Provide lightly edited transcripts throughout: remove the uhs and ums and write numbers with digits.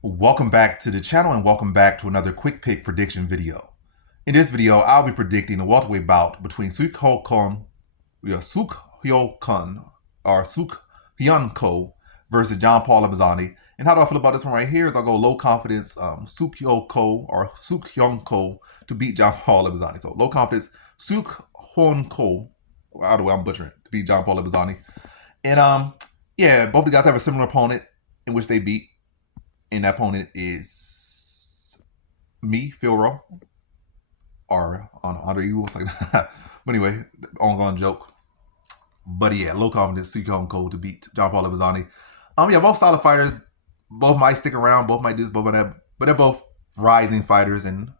Welcome back to the channel and welcome back to another quick pick prediction video. In this video, I'll be predicting a welterweight bout between Seok Hyeon or Seok Hyeon Ko versus John Paul Lebosnoyani. And how do I feel about this one right here? Is I'll go low confidence Seok Hyeon Ko or Seok Hyeon Ko to beat John Paul Lebosnoyani. So low confidence Seok Hyeon Ko, out of the way I'm butchering it, to beat John Paul Lebosnoyani. And yeah, both the guys have a similar opponent in which they beat. And that opponent is me, Phil Rowe, or on Andre Ewell. But anyway, ongoing joke. But yeah, low confidence, Seok Hyeon Ko to beat John Paul Lebosnoyani. Yeah, both solid fighters. Both might stick around. Both might do this, both of them. But they're both rising fighters, and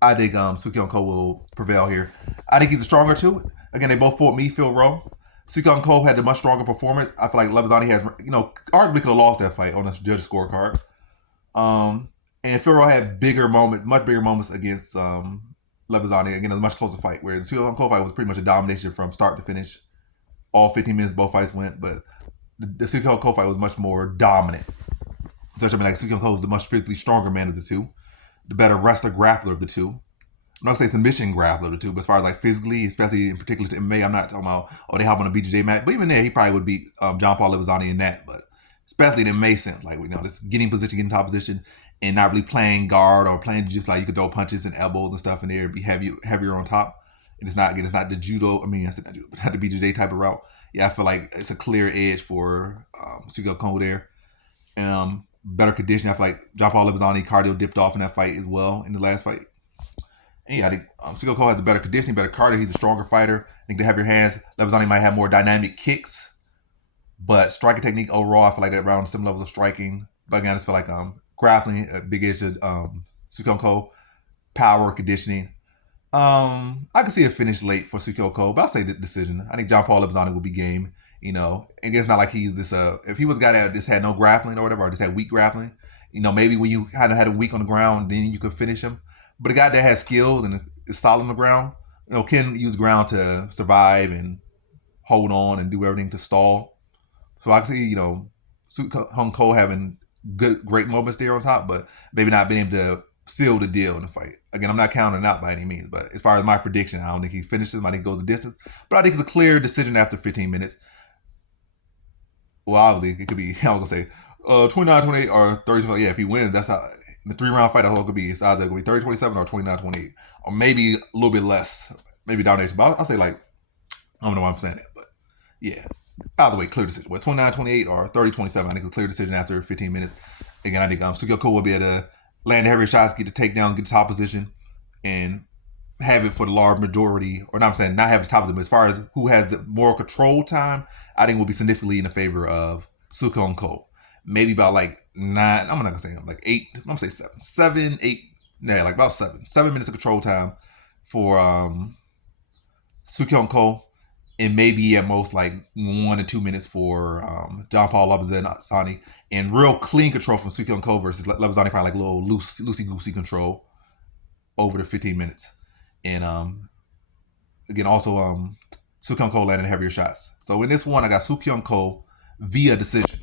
I think Seok Hyeon Ko will prevail here. I think he's a stronger too. Again, they both fought me, Phil Rowe. Seok Hyeon Ko had a much stronger performance. I feel like Lebosnoyani has, arguably could have lost that fight on the judge scorecard. And Phil Rowe had bigger moments, much bigger moments against Lebosnoyani. Again, it was a much closer fight. Whereas the Seok Hyeon Ko fight was pretty much a domination from start to finish. All 15 minutes, both fights went, but the Seok Hyeon Ko fight was much more dominant. So I mean, like Seok Hyeon Ko was the much physically stronger man of the two, the better wrestler grappler of the two. I'm not saying submission grappler of the two, but as far as like physically, especially in particular to MMA, I'm not talking about, they hop on a BJJ match. But even there, he probably would beat John Paul Lebosnoyani in that. But especially in MMA sense, like, this getting position, getting top position, and not really playing guard or playing just like you could throw punches and elbows and stuff in there and be heavier on top. And it's not the judo. I mean, I said not judo, but not the BJJ type of route. Yeah, I feel like it's a clear edge for Seok Hyeon Ko there. Better conditioning. I feel like John Paul Lebosnoyani cardio dipped off in that fight as well in the last fight. And yeah, I think Seok Hyeon Ko has the better conditioning, better cardio. He's a stronger fighter. I think they have your hands. Lebosnoyani might have more dynamic kicks, but striking technique overall, I feel like they're around some levels of striking. But again, I just feel like grappling, a big edge to Seok Hyeon Ko, power, conditioning. I can see a finish late for Seok Hyeon Ko, but I'll say the decision. I think John Paul Lebosnoyani will be game. And it's not like he's this. If he was a guy that just had no grappling or whatever, or just had weak grappling, maybe when you had a weak on the ground, then you could finish him. But a guy that has skills and is solid on the ground, can use the ground to survive and hold on and do everything to stall. So I can see, Seok Hyeon Ko having great moments there on top, but maybe not being able to seal the deal in the fight. Again, I'm not counting out by any means, but as far as my prediction, I don't think he finishes. I think he goes the distance, but I think it's a clear decision after 15 minutes. Well, obviously, it could be, I was going to say, 29-28 or 30. Yeah, if he wins, that's how, in the 3-round fight, that's all it could be. It's either going to be 30-27 or 29-28. Or maybe a little bit less. Maybe domination. But I'll say, like, I don't know why I'm saying that. But, yeah. Either way, clear decision. Whether 29-28 or 30-27, I think it's a clear decision after 15 minutes. Again, I think Seok Hyeon Ko will be able to land the heavy shots, get the takedown, get the top position, and have it for the large majority, or not, I'm saying not have the top of them, but as far as who has the more control time, I think will be significantly in the favor of Seok Hyeon Ko. Maybe about like 9, I'm not gonna say like 8, I'm gonna say 7, 8, yeah, like about 7 minutes of control time for Seok Hyeon Ko, and maybe at most like 1 to 2 minutes for John Paul Lebosnoyani, and real clean control from Seok Hyeon Ko versus Lebosnoyani, probably like a little loosey-goosey control over the 15 minutes. And again, also Seok Hyeon Ko landing heavier shots. So in this one, I got Seok Hyeon Ko via decision.